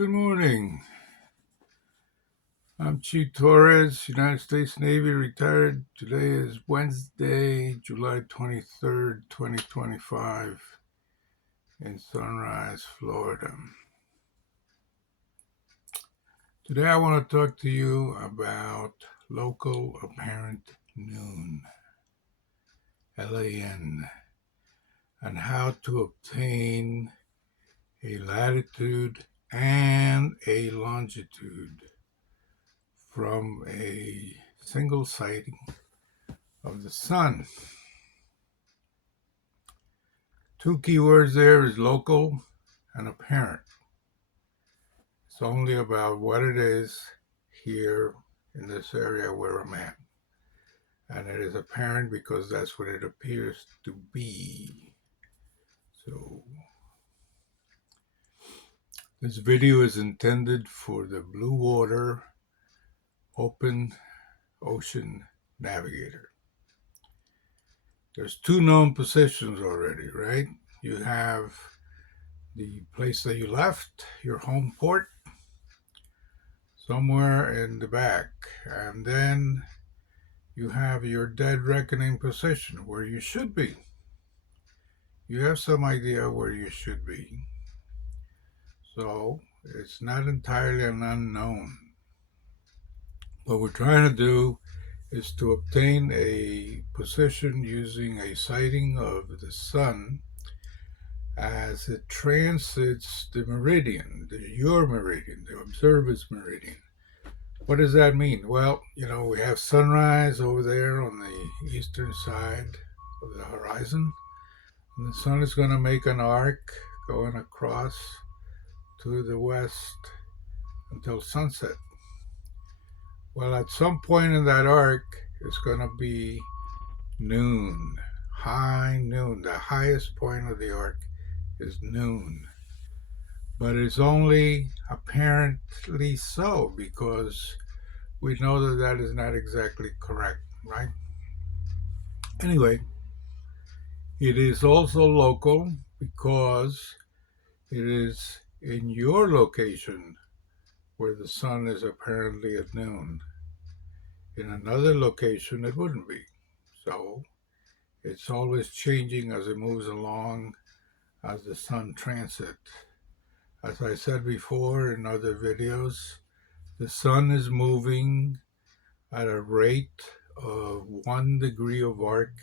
Good morning. I'm Chief Torres, United States Navy, retired. Today is Wednesday, July 23rd, 2025, in Sunrise, Florida. Today I want to talk to you about local apparent noon, LAN, and how to obtain a latitude and a longitude from a single sighting of the sun. Two keywords there is local and apparent. It's only about what it is here in this area where I'm at. And it is apparent because that's what it appears to be. So this video is intended for the Blue Water Open Ocean Navigator. There's two known positions already, right? You have the place that you left, your home port, somewhere in the back, and then you have your dead reckoning position where you should be. You have some idea where you should be, so it's not entirely an unknown. What we're trying to do is to obtain a position using a sighting of the sun as it transits the meridian, your meridian, the observer's meridian. What does that mean? Well, we have sunrise over there on the eastern side of the horizon, and the sun is going to make an arc going across to the west until sunset. Well, at some point in that arc, it's going to be noon, high noon. The highest point of the arc is noon. But it's only apparently so because we know that that is not exactly correct, right? Anyway, it is also local because it is in your location where the sun is apparently at noon. In another location, it wouldn't be. So it's always changing as it moves along as the sun transits. As I said before in other videos, the sun is moving at a rate of 1 degree of arc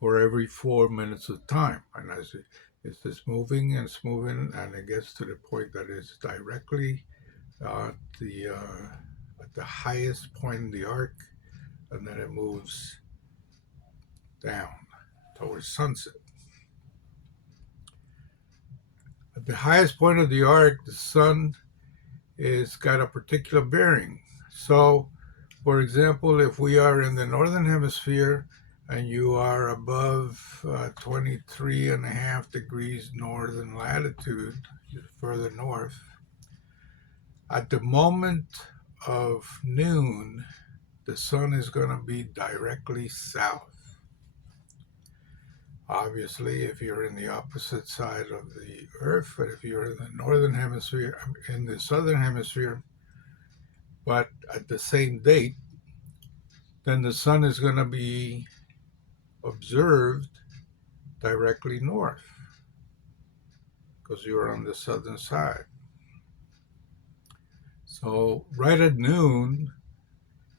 for every 4 minutes of time. And as it's just moving and it's moving, and it gets to the point that it's directly at the highest point in the arc, and then it moves down towards sunset. At the highest point of the arc, the sun is got a particular bearing. So, for example, if we are in the northern hemisphere and you are above 23.5 degrees northern latitude, further north, at the moment of noon, the sun is going to be directly south. Obviously, if you're in the opposite side of the earth, but if you're in the northern hemisphere, in the southern hemisphere, but at the same date, then the sun is going to be observed directly north because you're on the southern side. So right at noon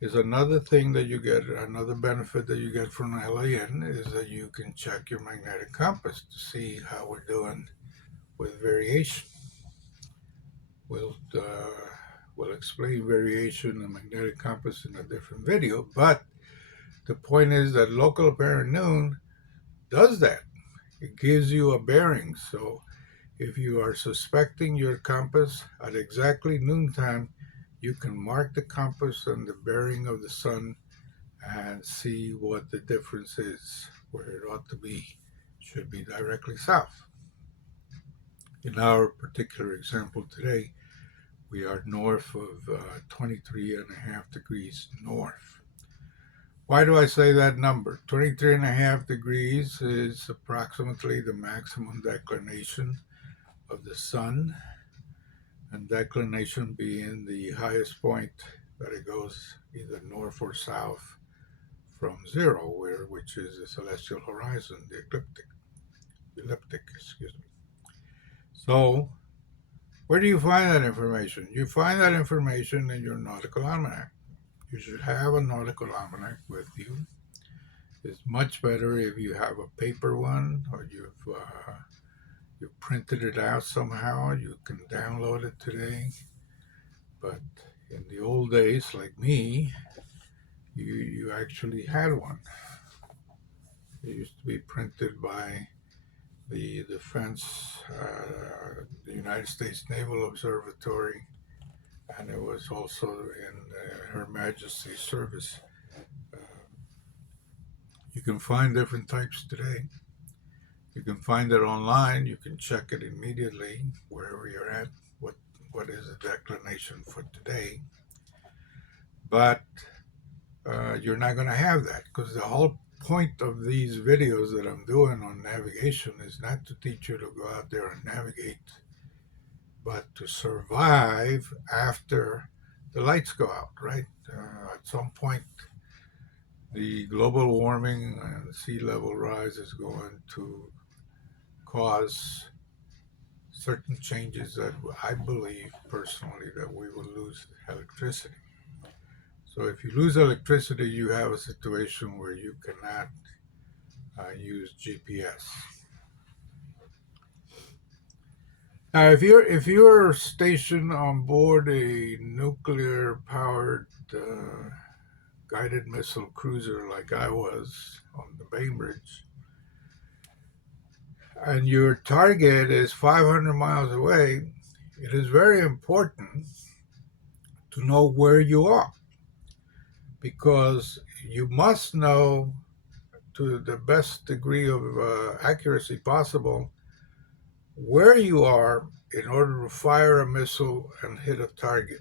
is another thing that you get, another benefit that you get from LAN is that you can check your magnetic compass to see how we're doing with variation. We'll explain variation and magnetic compass in a different video, but the point is that local apparent noon does that. It gives you a bearing. So if you are suspecting your compass at exactly noontime, you can mark the compass and the bearing of the sun and see what the difference is, where it ought to be. It should be directly south. In our particular example today, we are north of 23.5 degrees north. Why do I say that number? 23.5 degrees is approximately the maximum declination of the sun. and declination being the highest point that it goes either north or south from zero, which is the celestial horizon, the ecliptic, excuse me. So, where do you find that information? You find that information in your nautical almanac. You should have a nautical almanac with you. It's much better if you have a paper one or you printed it out somehow. You can download it today. But in the old days, like me, you actually had one. It used to be printed by the the United States Naval Observatory, and it was also in Her Majesty's service. Uh, you can find different types today. You can find it online. You can check it immediately wherever you're at. What what is the declination for today? But you're not going to have that because the whole point of these videos that I'm doing on navigation is not to teach you to go out there and navigate, but to survive after the lights go out, right? At some point, the global warming and sea level rise is going to cause certain changes that I believe personally that we will lose electricity. So if you lose electricity, you have a situation where you cannot use GPS. Now, if you're stationed on board a nuclear powered guided missile cruiser like I was on the Bainbridge, and your target is 500 miles away, it is very important to know where you are because you must know to the best degree of accuracy possible where you are in order to fire a missile and hit a target.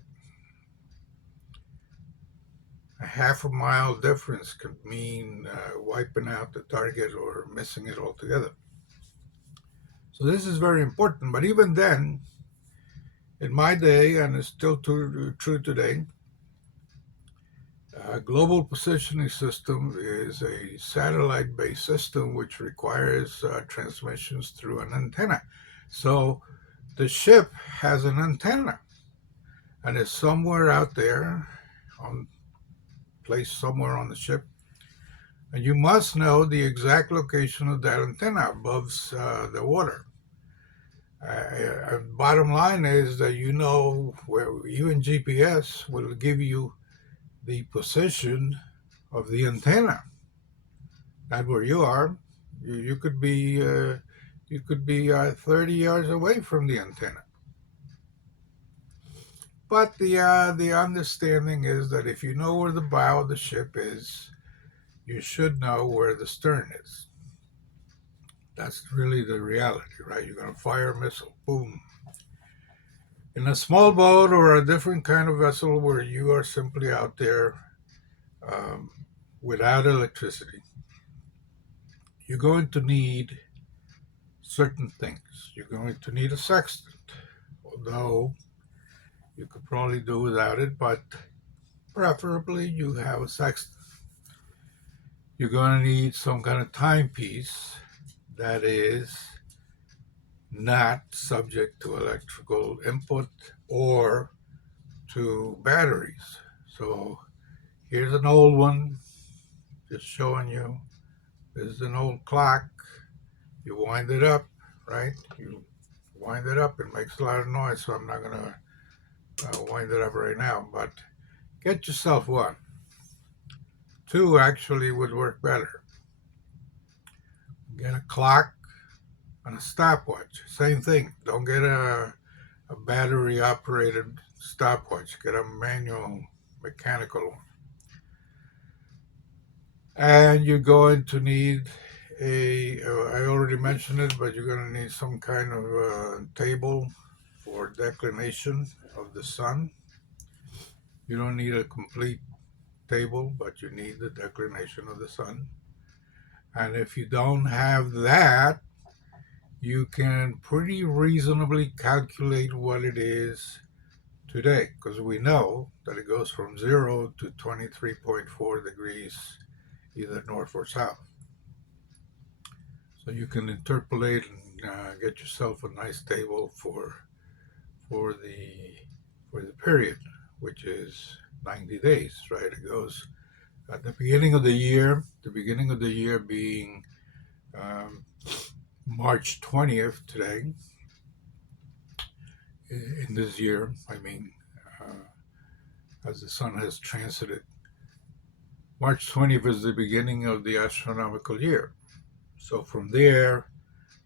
A half a mile difference could mean wiping out the target or missing it altogether. So this is very important. But even then, in my day, and it's still true today, a global positioning system is a satellite-based system which requires transmissions through an antenna. So the ship has an antenna, and it's somewhere out there, placed somewhere on the ship, and you must know the exact location of that antenna above the water. Bottom line is that you know where even GPS will give you the position of the antenna, not where you are. You could be 30 yards away from the antenna. But the understanding is that if you know where the bow of the ship is, you should know where the stern is. That's really the reality, right? You're going to fire a missile, boom. In a small boat or a different kind of vessel where you are simply out there um, without electricity, you're going to need certain things. You're going to need a sextant, although you could probably do without it, but preferably you have a sextant. You're going to need some kind of timepiece that is not subject to electrical input or to batteries. So here's an old one, just showing you. This is an old clock. You wind it up, right? You wind it up. It makes a lot of noise, so I'm not going to wind it up right now. But get yourself one. Two actually would work better. Get a clock and a stopwatch. Same thing. Don't get a battery operated stopwatch. Get a manual mechanical one. And you're going to need I already mentioned it, but you're going to need some kind of table for declination of the sun. You don't need a complete table, but you need the declination of the sun. And if you don't have that, you can pretty reasonably calculate what it is today, because we know that it goes from 0 to 23.4 degrees either north or south. So you can interpolate and get yourself a nice table for the for the period, which is 90 days, right? It goes at the beginning of the year, being um, March 20th today, in this year, I mean, as the sun has transited. March 20th is the beginning of the astronomical year. So from there,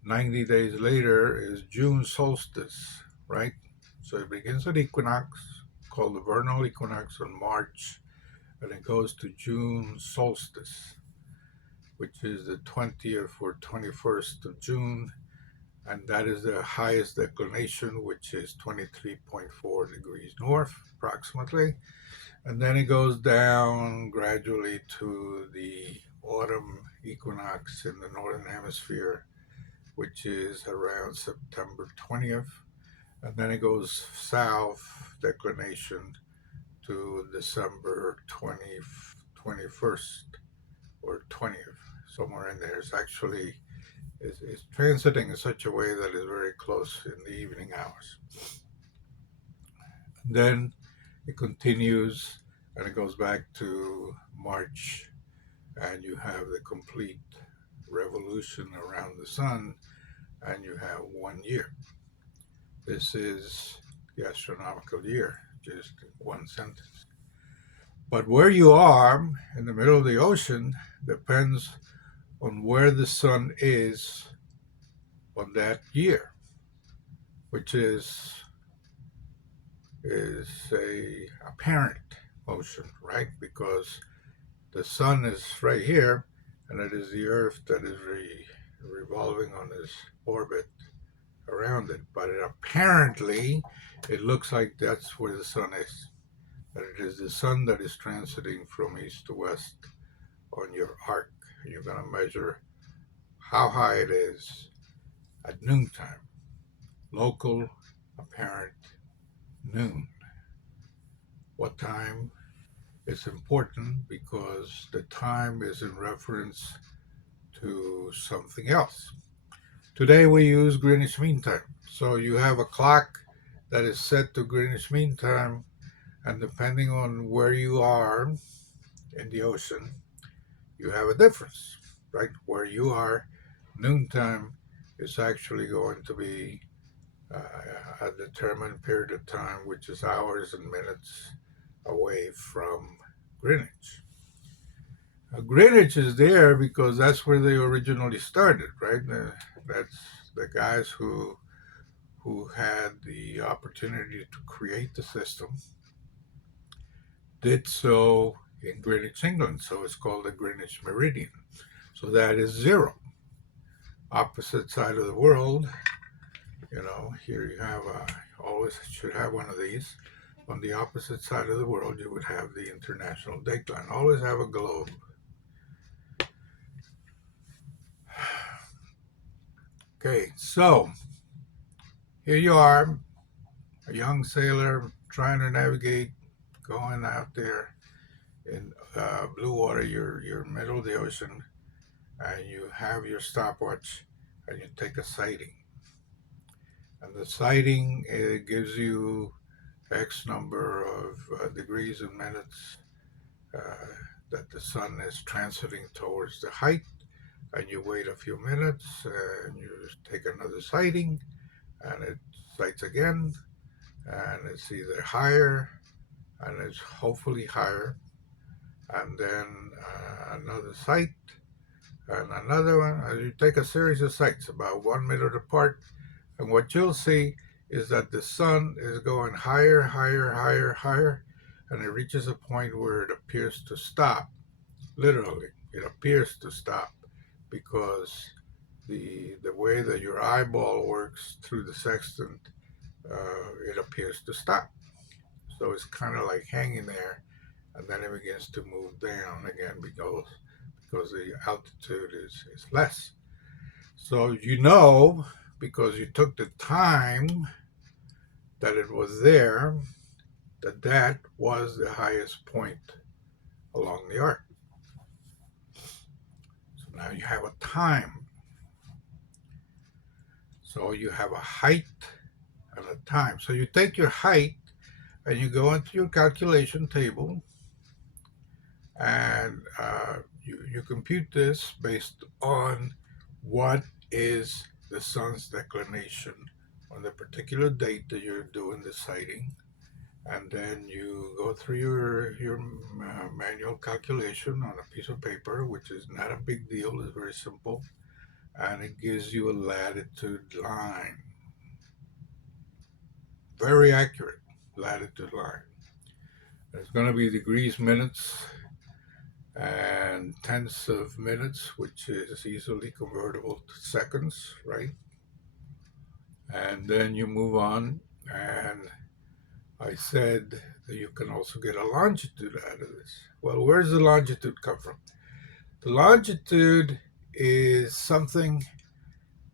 90 days later is June solstice, right? So it begins at equinox, called the vernal equinox on March, and it goes to June solstice, which is the 20th or 21st of June, and that is the highest declination, which is 23.4 degrees north, approximately. And then it goes down gradually to the autumn equinox in the northern hemisphere, which is around September 20th. And then it goes south declination to December 21st or 20th, somewhere in there. It's actually is transiting in such a way that is very close in the evening hours. And then it continues and it goes back to March, and you have the complete revolution around the sun, and you have 1 year. This is the astronomical year, just one sentence. But where you are in the middle of the ocean depends on where the sun is on that year, which is a apparent motion, right? Because the sun is right here, and it is the Earth that is revolving on this orbit around it. But apparently, it looks like that's where the sun is. That it is the sun that is transiting from east to west on your arc. And you're going to measure how high it is at noontime. Local, apparent, noon. What time? It's important because the time is in reference to something else. Today we use Greenwich Mean Time. So you have a clock that is set to Greenwich Mean Time, and depending on where you are in the ocean, you have a difference, right? Where you are, noontime is actually going to be a determined period of time, which is hours and minutes away from Greenwich. Greenwich is there because that's where they originally started, right? That's the guys who had the opportunity to create the system did so in Greenwich, England. So it's called the Greenwich Meridian. So that is 0. Opposite side of the world. Here you have always should have one of these. On the opposite side of the world, you would have the international dateline. Always have a globe. Okay, so here you are, a young sailor trying to navigate, going out there in blue water. You're middle of the ocean, and you have your stopwatch, and you take a sighting. And the sighting, it gives you X number of degrees and minutes that the sun is transiting towards the height, and you wait a few minutes and you take another sighting, and it sights again, and it's either higher, and it's hopefully higher, and then another sight, and another one. And you take a series of sights about 1 minute apart, and what you'll see is that the sun is going higher, higher, higher, higher, and it reaches a point where it appears to stop. Literally, it appears to stop because the way that your eyeball works through the sextant, it appears to stop. So it's kind of like hanging there, and then it begins to move down again because the altitude is less. So because you took the time that it was there, that was the highest point along the arc. So now you have a time. So you have a height and a time. So you take your height and you go into your calculation table, and you compute this based on what is the sun's declination on the particular date that you're doing the sighting. And then you go through your manual calculation on a piece of paper, which is not a big deal. It's very simple, and it gives you a latitude line. Very accurate latitude line. There's going to be degrees, minutes, and tenths of minutes, which is easily convertible to seconds, right? And then you move on, and I said that you can also get a longitude out of this. Well, where does the longitude come from? The longitude is something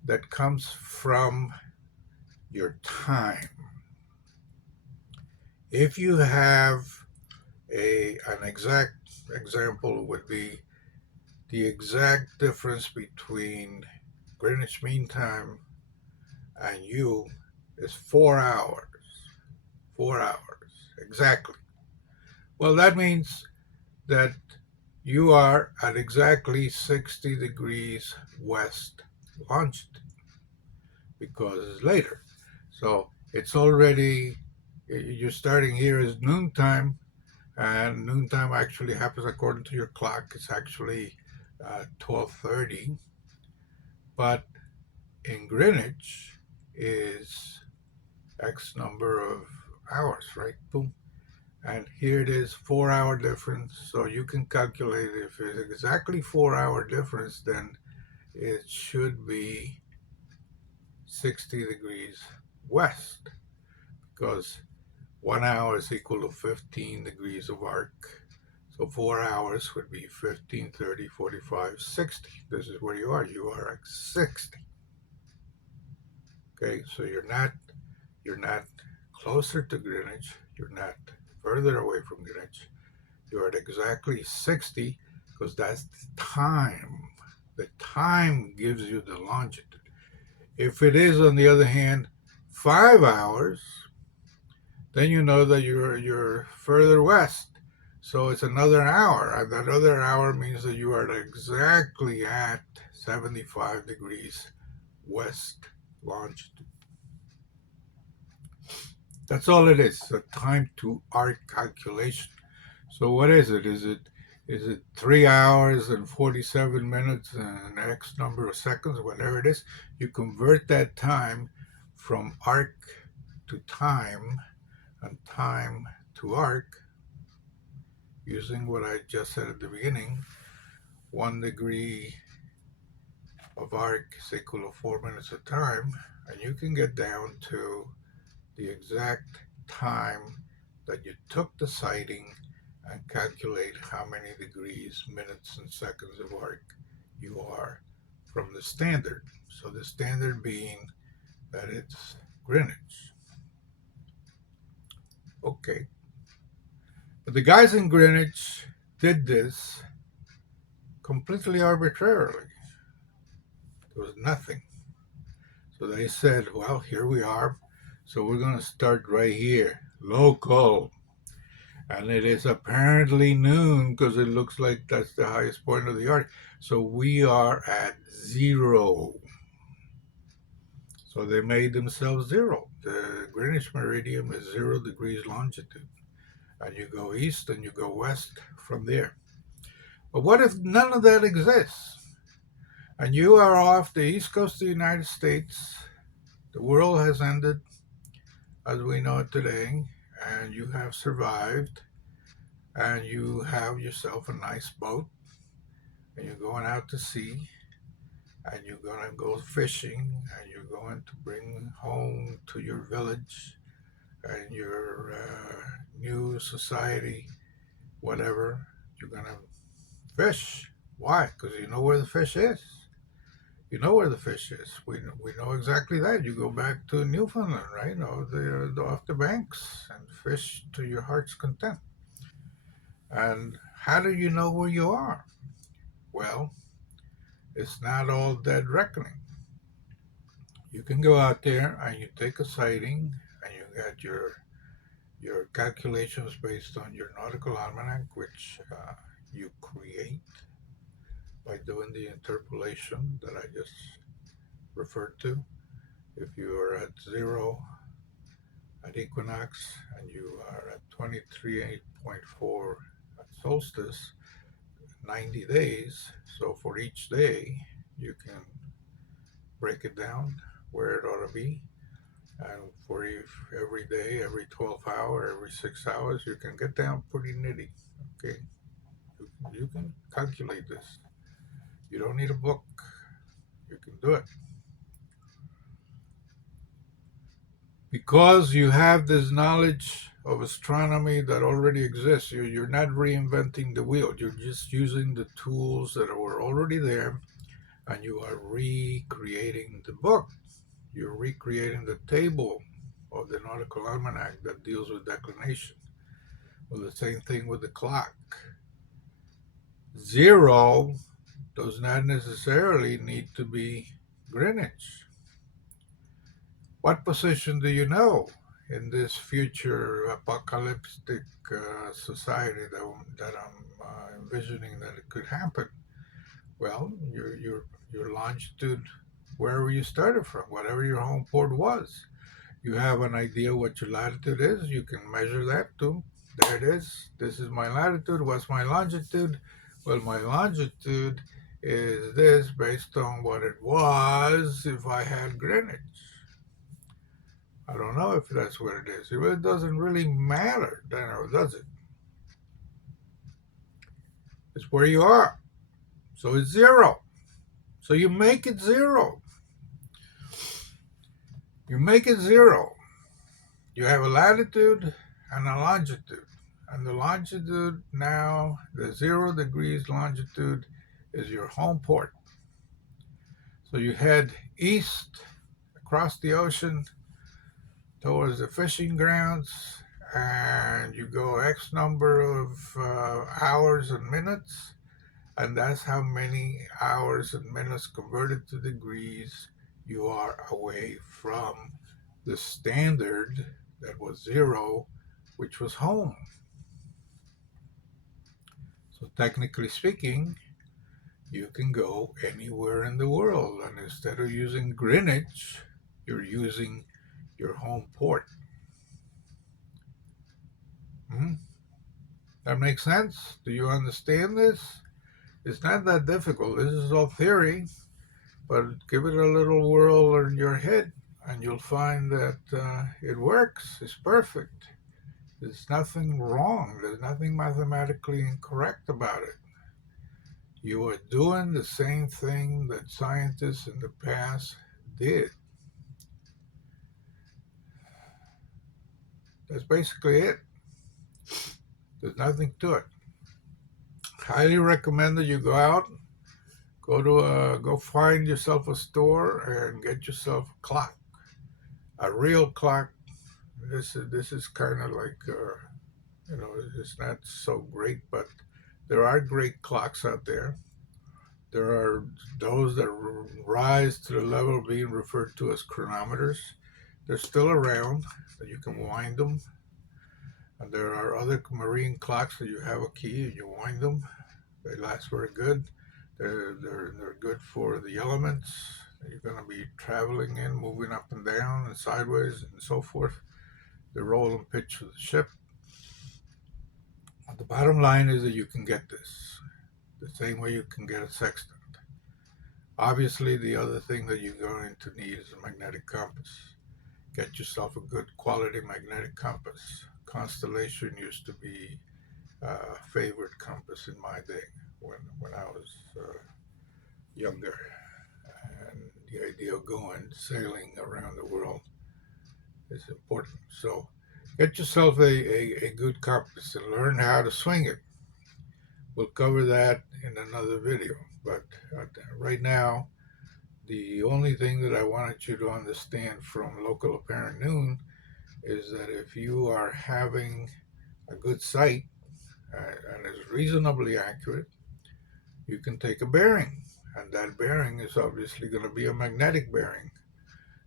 that comes from your time. If you have an exact example would be the exact difference between Greenwich Mean Time and you is 4 hours. 4 hours, exactly. Well, that means that you are at exactly 60 degrees west longitude because it's later. So it's already, you're starting here as noontime, and noontime actually happens according to your clock. It's actually 12:30, but in Greenwich is X number of hours, right? Boom. And here it is, 4 hour difference. So you can calculate if it's exactly 4 hour difference, then it should be 60 degrees west, because 1 hour is equal to 15 degrees of arc. So 4 hours would be 15, 30, 45, 60. This is where you are. You are at 60. Okay, so you're not closer to Greenwich. You're not further away from Greenwich. You're at exactly 60 because that's the time. The time gives you the longitude. If it is, on the other hand, 5 hours, then you know that you're further west. So it's another hour. And that other hour means that you are exactly at 75 degrees west longitude. That's all it is, a time to arc calculation. So what is it? Is it 3 hours and 47 minutes and X number of seconds, whatever it is? You convert that time from arc to time and time to arc using what I just said at the beginning. 1 degree of arc is equal to 4 minutes of time, and you can get down to the exact time that you took the sighting and calculate how many degrees, minutes, and seconds of arc you are from the standard. So the standard being that it's Greenwich. Okay. But the guys in Greenwich did this completely arbitrarily. There was nothing. So they said, well, here we are. So we're going to start right here, local. And it is apparently noon because it looks like that's the highest point of the arc. So we are at 0. So they made themselves 0. The Greenwich meridian is 0 degrees longitude. And you go east and you go west from there. But what if none of that exists? And you are off the east coast of the United States. The world has ended as we know it today, and you have survived, and you have yourself a nice boat, and you're going out to sea, and you're going to go fishing, and you're going to bring home to your village and your new society, whatever, you're going to fish. Why? Because you know where the fish is. You know where the fish is. We know exactly that. You go back to Newfoundland, right? No, they're off the banks and fish to your heart's content. And how do you know where you are? Well, it's not all dead reckoning. You can go out there and you take a sighting and you got your calculations based on your nautical almanac, which you create by doing the interpolation that I just referred to. If you are at 0 at equinox and you are at 23.4 at solstice, 90 days. So for each day, you can break it down where it ought to be. And for every day, every 12 hour, every 6 hours, you can get down pretty nitty. Okay, you can calculate this. You don't need a book. You can do it. Because you have this knowledge of astronomy that already exists, you're not reinventing the wheel. You're just using the tools that were already there, and you are recreating the book. You're recreating the table of the nautical almanac that deals with declination. Well, the same thing with the clock. 0 does not necessarily need to be Greenwich. What position do you know in this future apocalyptic society that I'm envisioning that it could happen? Well, your longitude, wherever you started from, whatever your home port was, you have an idea what your latitude is. You can measure that too. There it is. This is my latitude. What's my longitude? Well, my longitude is this based on what it was if I had Greenwich. I don't know if that's what it is. It doesn't really matter, does it? It's where you are. So it's 0. So you make it 0. You make it 0. You have a latitude and a longitude. And the longitude now, the 0 degrees longitude is your home port. So you head east across the ocean towards the fishing grounds, and you go X number of hours and minutes, and that's how many hours and minutes converted to degrees you are away from the standard that was 0, which was home. So technically speaking, you can go anywhere in the world, and instead of using Greenwich, you're using your home port. That makes sense? Do you understand this? It's not that difficult. This is all theory, but give it a little whirl in your head, and you'll find that it works. It's perfect. There's nothing wrong. There's nothing mathematically incorrect about it. You are doing the same thing that scientists in the past did. That's basically it. There's nothing to it. Highly recommend that you go out, go find yourself a store and get yourself a clock, a real clock. This is kind of like it's not so great, but there are great clocks out there. There are those that rise to the level of being referred to as chronometers. They're still around, that you can wind them. And there are other marine clocks that you have a key and you wind them. They last very good. They're good for the elements. You're going to be traveling in, moving up and down and sideways and so forth. The roll and pitch of the ship. But the bottom line is that you can get this the same way you can get a sextant. Obviously, the other thing that you're going to need is a magnetic compass. Get yourself a good quality magnetic compass. Constellation used to be a favorite compass in my day when I was younger. And the idea of going sailing around the world is important. So get yourself a good compass and learn how to swing it. We'll cover that in another video. But right now, The only thing that I wanted you to understand from local apparent noon is that if you are having a good sight and is reasonably accurate, you can take a bearing. And that bearing is obviously going to be a magnetic bearing.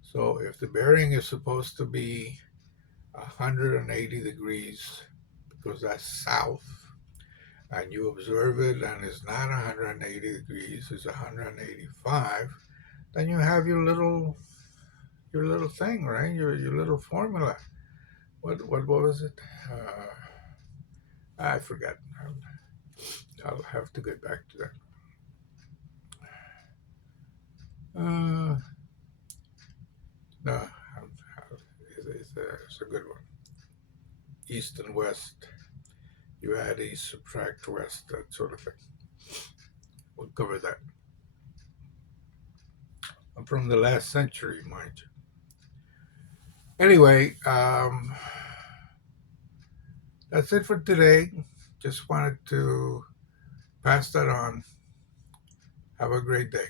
So if the bearing is supposed to be 180 degrees, because that's south, and you observe it and it's not 180 degrees, it's 185, then you have your little thing, right? Your little formula. What was it? I forgot. I'll have to get back to that. No, it's a good one. East and west. You add east, subtract west, that sort of thing. We'll cover that. I'm from the last century, mind you. Anyway, that's it for today. Just wanted to pass that on. Have a great day.